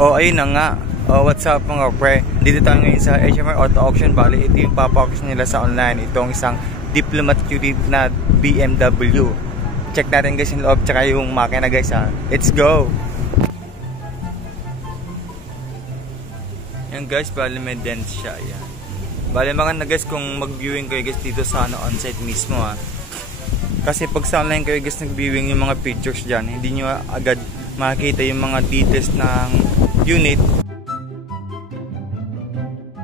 Oh, ayun na nga. Oh, what's up mga pre? Dito tayo ngayon sa HMR Auto Auction. Bali, ito yung papa-auction nila sa online. Itong isang Diplomatic unit na BMW. Check natin guys yung loob tsaka yung makina guys ha. Let's go! Yan guys, bali may dent siya. Yan. Bali maganda guys kung mag-viewing kayo guys dito sa on-site mismo ha. Kasi pag sa online kayo guys nag-viewing yung mga pictures dyan, hindi nyo agad makikita yung mga details ng unit.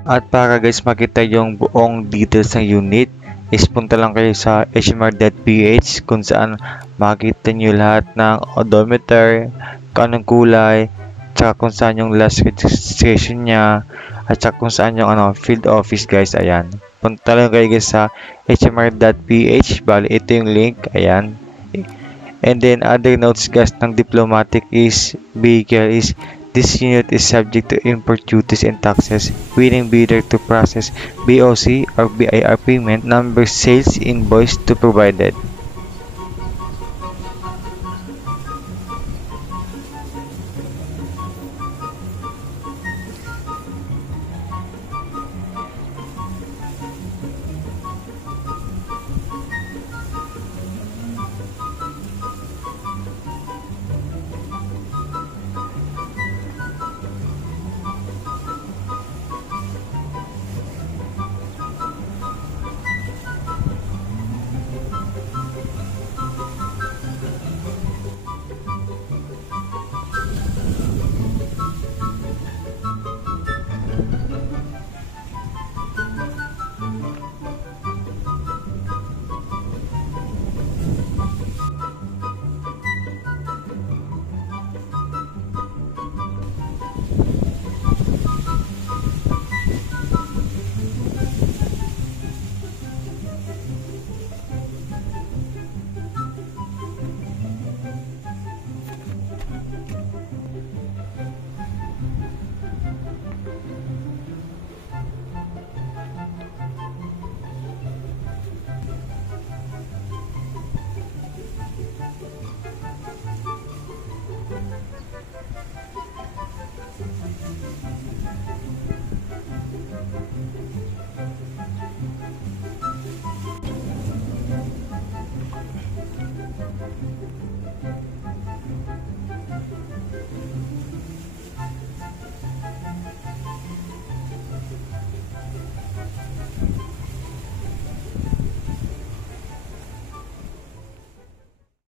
At para guys makita yung buong details ng unit, is punta lang kayo sa hmr.ph kung saan makikita nyo lahat ng odometer, kung anong kulay, tsaka kung saan yung last registration nya, at tsaka kung saan yung field office guys. Ayan, punta lang kayo guys sa hmr.ph. Bali ito yung link, ayan. And then other notes guys ng Diplomatic is vehicle is this unit is subject to import duties and taxes. Willing bidder to process BOC or BIR payment number sales invoice to provided.